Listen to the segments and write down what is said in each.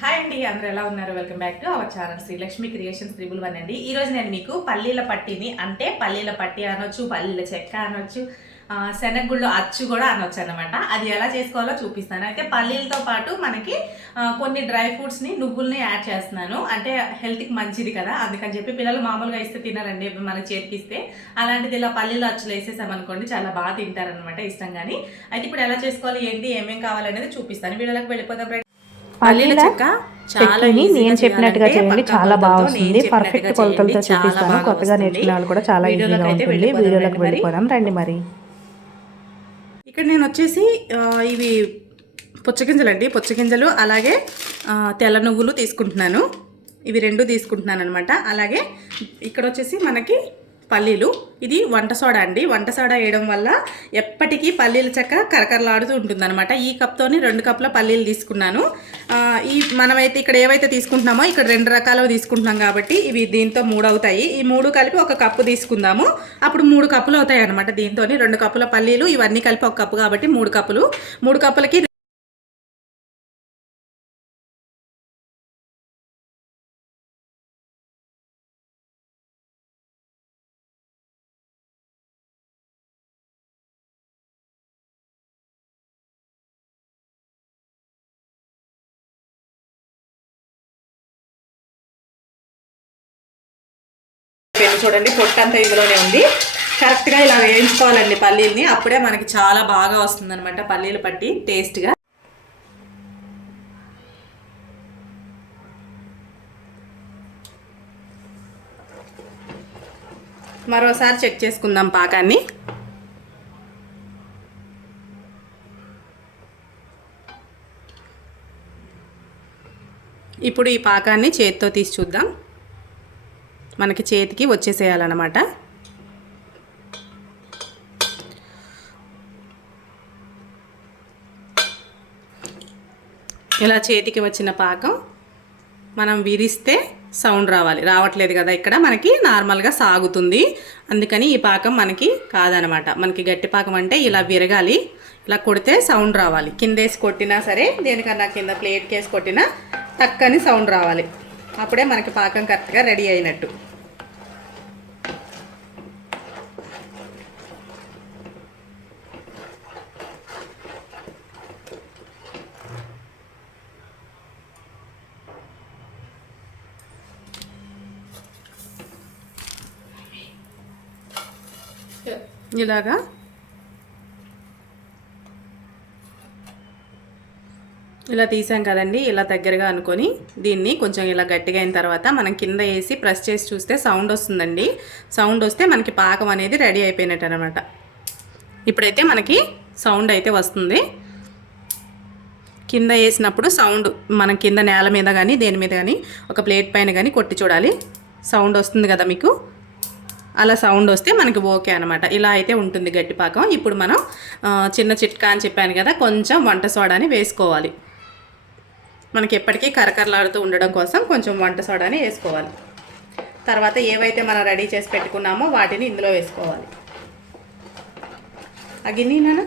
Hi అండి, అందరూ ఎలా ఉన్నారు? Welcome back to our channel Srilakshmi creations 111 అండి. ఈరోజు నేను మీకు పల్లీల పట్టిని, అంటే పల్లీల పట్టి అనొచ్చు, పల్లీల చెక్క అనొచ్చు, శనగగుళ్ళు అచ్చు కూడా అనొచ్చు అనమాట. అది ఎలా చేసుకోవాలో చూపిస్తాను. అయితే పల్లీలతో పాటు మనకి కొన్ని డ్రై ఫ్రూట్స్ని, నువ్వుల్ని యాడ్ చేస్తున్నాను. అంటే హెల్త్కి మంచిది కదా, అందుకని చెప్పి పిల్లలు మామూలుగా ఇస్తే తినారండి, మన చేతికిస్తే. అలాంటిది ఇలా పల్లీలు అచ్చులు వేసేసామనుకోండి, చాలా బాగా తింటారనమాట ఇష్టంగాని. అయితే ఇప్పుడు ఎలా చేసుకోవాలి, ఏంటి, ఏమేమి కావాలనేది చూపిస్తాను. వీడియోలోకి వెళ్ళిపోతాం. పల్లీల చెక్క చెక్కని నేను చెప్పినట్టుగా చేయండి, చాలా బాగా వస్తుంది. పర్ఫెక్ట్ కొలతలతో చూపిస్తాను. కొత్తగా నేర్చుకునే వాళ్ళు కూడా చాలా ఈజీగా ఉంటుంది. వీడియోలోకి వెళ్ళిపోదాం రండి. మరి ఇక్కడ నేను వచ్చేసి ఇవి పుచ్చగింజలండి, పుచ్చగింజలు అలాగే తెల్ల నువ్వులు తీసుకుంటున్నాను. ఇవి రెండు తీసుకుంటున్నాను అనమాట. అలాగే ఇక్కడ వచ్చేసి మనకి పల్లీలు, ఇది వంట సోడా అండి. వంట సోడా వేయడం వల్ల ఎప్పటికీ పల్లీల చెక్క కరకరలాడుతూ ఉంటుందన్నమాట. ఈ కప్తోని 2 కప్పుల పల్లీలు తీసుకున్నాను. మనమైతే ఇక్కడ ఏవైతే తీసుకుంటున్నామో ఇక్కడ 2 రకాలు తీసుకుంటున్నాం కాబట్టి ఇవి దీంతో 3 అవుతాయి. ఈ 3 కలిపి 1 కప్పు తీసుకుందాము. అప్పుడు 3 కప్పులు అవుతాయి అనమాట. దీంతో 2 కప్పుల పల్లీలు, ఇవన్నీ కలిపి 1 కప్పు కాబట్టి 3 కప్పులు. 3 కప్పులకి చూడండి, పొట్టంతా ఇందులోనే ఉంది. కరెక్ట్గా ఇలా వేయించుకోవాలండి పల్లీల్ని, అప్పుడే మనకి చాలా బాగా వస్తుంది అనమాట పల్లీలు పట్టి టేస్ట్గా. మరోసారి చెక్ చేసుకుందాం పాకాన్ని. ఇప్పుడు ఈ పాకాన్ని చేతితో తీసి చూద్దాం. మనకి చేతికి వచ్చేసేయాలన్నమాట. ఇలా చేతికి వచ్చిన పాకం మనం విరిస్తే సౌండ్ రావాలి. రావట్లేదు కదా, ఇక్కడ మనకి నార్మల్గా సాగుతుంది. అందుకని ఈ పాకం మనకి కాదనమాట. మనకి గట్టి పాకం అంటే ఇలా విరగాలి, ఇలా కొడితే సౌండ్ రావాలి. కిందేసి కొట్టినా సరే, దేనికన్నా కింద ప్లేట్ కేసి కొట్టినా టక్కని సౌండ్ రావాలి. అప్పుడే మనకి పాకం కరెక్ట్గా రెడీ అయినట్టు. ఇలాగా ఇలా తీసాం కదండి. ఇలా దగ్గరగా అనుకొని దీన్ని కొంచెం ఇలా గట్టిగా అయిన తర్వాత మనం కింద వేసి ప్రెస్ చేసి చూస్తే సౌండ్ వస్తుందండి. సౌండ్ వస్తే మనకి పాకం అనేది రెడీ అయిపోయినట్టు అనమాట. ఇప్పుడైతే మనకి సౌండ్ అయితే వస్తుంది. కింద వేసినప్పుడు సౌండ్ మనం కింద నేల మీద కానీ దేని మీద కానీ ఒక ప్లేట్ పైన కానీ కొట్టి చూడాలి. సౌండ్ వస్తుంది కదా మీకు, అలా సౌండ్ వస్తే మనకి ఓకే అనమాట. ఇలా అయితే ఉంటుంది గట్టి పాకం. ఇప్పుడు మనం చిన్న చిట్కా అని చెప్పాను కదా, కొంచెం వంట సోడాని వేసుకోవాలి. మనకి ఎప్పటికీ కరకరలాడుతూ ఉండడం కోసం కొంచెం వంట సోడాని వేసుకోవాలి. తర్వాత ఏవైతే మనం రెడీ చేసి పెట్టుకున్నామో వాటిని ఇందులో వేసుకోవాలి. గిన్నె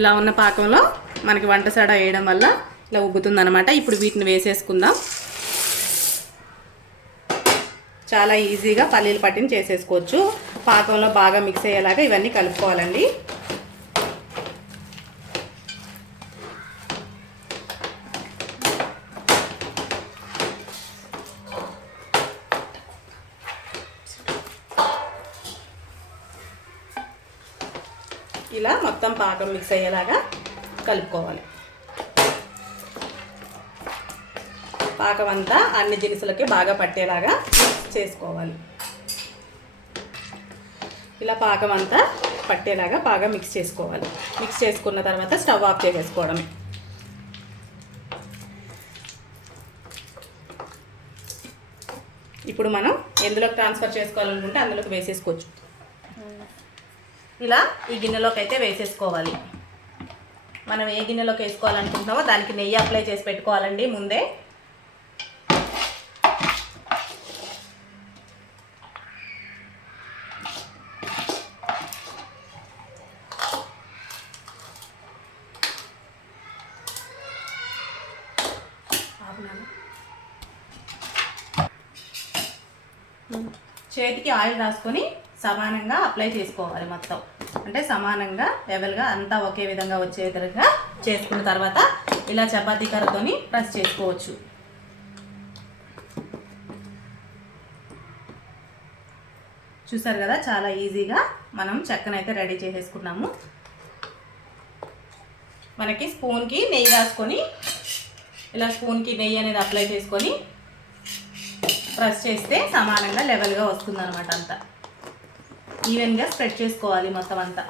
ఇలా ఉన్న పాకంలో మనకి వంట సోడా వేయడం వల్ల ఇలా ఉబ్బుతుందనమాట. ఇప్పుడు వీటిని వేసేసుకుందాం. చాలా ఈజీగా పల్లీల పట్టిని చేసేసుకోవచ్చు. పాకంలో బాగా మిక్స్ అయ్యేలాగా ఇవన్నీ కలుపుకోవాలండి. ఇలా మొత్తం పాకం మిక్స్ అయ్యేలాగా కలుపుకోవాలి. పాకం అంతా అన్ని దినుసులకి బాగా పట్టేలాగా చేసుకోవాలి. ఇలా పాకం అంతా పట్టేలాగా బాగా మిక్స్ చేసుకోవాలి. మిక్స్ చేసుకున్న తర్వాత స్టవ్ ఆఫ్ చేసేసుకోవడమే. ఇప్పుడు మనం ఎందులోకి ట్రాన్స్ఫర్ చేసుకోవాలనుకుంటే అందులోకి వేసేసుకోవచ్చు. ఇలా ఈ గిన్నెలోకి అయితే వేసేసుకోవాలి. మనం ఏ గిన్నెలోకి వేసుకోవాలనుకుంటున్నామో దానికి నెయ్యి అప్లై చేసి పెట్టుకోవాలండి ముందే. చేతికి ఆయిల్ రాసుకొని సమానంగా అప్లై చేసుకోవాలి మొత్తం. అంటే సమానంగా లెవెల్గా అంతా ఒకే విధంగా వచ్చే విధంగా చేసుకున్న తర్వాత ఇలా చపాతీ కర్రతోని ప్రెస్ చేసుకోవచ్చు. చూసారు కదా, చాలా ఈజీగా మనం చెక్కనైతే రెడీ చేసేసుకున్నాము. మనకి స్పూన్కి నెయ్యి రాసుకొని ఇలా స్పూన్కి నెయ్యి అనేది అప్లై చేసుకొని ప్రెస్ చేస్తే సమానంగా లెవెల్గా వస్తుందన్నమాట. అంతా ఈవెన్గా స్ప్రెడ్ చేసుకోవాలి మొత్తం అంతా.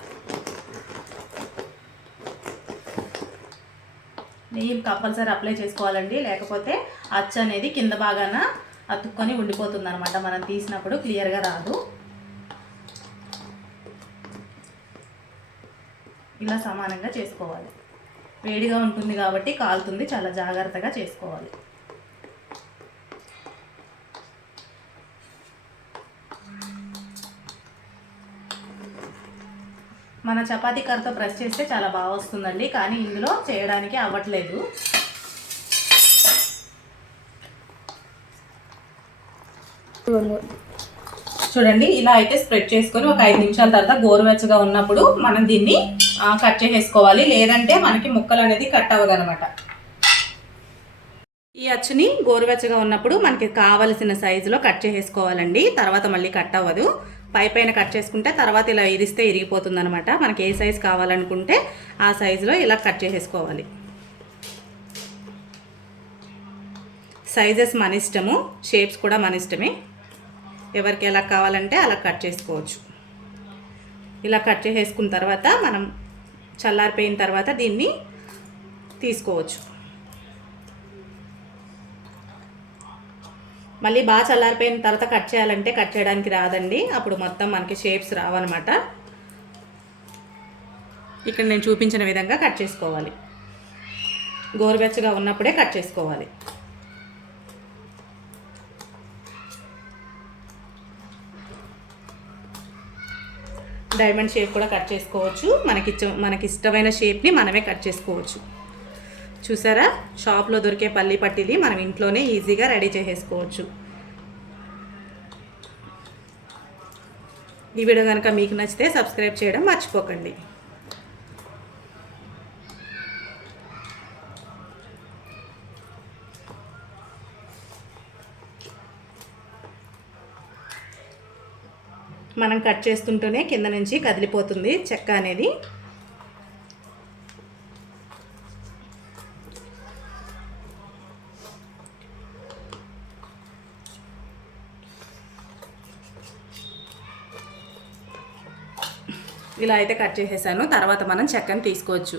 నెయ్యి కంపల్సరీ అప్లై చేసుకోవాలండి, లేకపోతే అచ్చు అనేది కింద భాగాన అతుక్కొని ఉండిపోతుంది అనమాట. మనం తీసినప్పుడు క్లియర్గా రాదు. ఇలా సమానంగా చేసుకోవాలి. వేడిగా ఉంటుంది కాబట్టి కాలుతుంది, చాలా జాగ్రత్తగా చేసుకోవాలి. మన చపాతీ కర్రతో ప్రెస్ చేస్తే చాలా బాగా వస్తుందండి, కానీ ఇందులో చేయడానికి అవ్వట్లేదు. చూడండి, ఇలా అయితే స్ప్రెడ్ చేసుకొని ఒక 5 నిమిషాల తర్వాత గోరువెచ్చగా ఉన్నప్పుడు మనం దీన్ని కట్ చేసేసుకోవాలి, లేదంటే మనకి ముక్కలు అనేది కట్ అవ్వదనమాట. ఈ అచ్చుని గోరువెచ్చగా ఉన్నప్పుడు మనకి కావలసిన సైజులో కట్ చేసేసుకోవాలండి, తర్వాత మళ్ళీ కట్ అవ్వదు. పైన కట్ చేసుకుంటే తర్వాత ఇలా ఇరిస్తే ఇరిగిపోతుంది అనమాట. మనకి ఏ సైజు కావాలనుకుంటే ఆ సైజులో ఇలా కట్ చేసేసుకోవాలి. సైజెస్ మన ఇష్టము, షేప్స్ కూడా మన ఇష్టమే. ఎవరికి ఎలా కావాలంటే అలా కట్ చేసుకోవచ్చు. ఇలా కట్ చేసేసుకున్న తర్వాత మనం చల్లారిపోయిన తర్వాత దీన్ని తీసుకోవచ్చు. మళ్ళీ బాగా చల్లారిపోయిన తర్వాత కట్ చేయాలంటే కట్ చేయడానికి రాదండి, అప్పుడు మొత్తం మనకి షేప్స్ రావన్నమాట. ఇక్కడ నేను చూపించిన విధంగా కట్ చేసుకోవాలి. గోరువెచ్చగా ఉన్నప్పుడే కట్ చేసుకోవాలి. డైమండ్ షేప్ కూడా కట్ చేసుకోవచ్చు. మనకి ఇష్టమైన షేప్ని మనమే కట్ చేసుకోవచ్చు. చూసారా, షాప్లో దొరికే పల్లి పట్టీది మనం ఇంట్లోనే ఈజీగా రెడీ చేసేసుకోవచ్చు. ఈ వీడియో కనుక మీకు నచ్చితే సబ్స్క్రైబ్ చేయడం మర్చిపోకండి. మనం కట్ చేస్తుంటేనే కింద నుంచి కదిలిపోతుంది చెక్క అనేది. ఇలా అయితే కట్ చేసేసాను. తర్వాత మనం చెక్కని తీసుకోవచ్చు.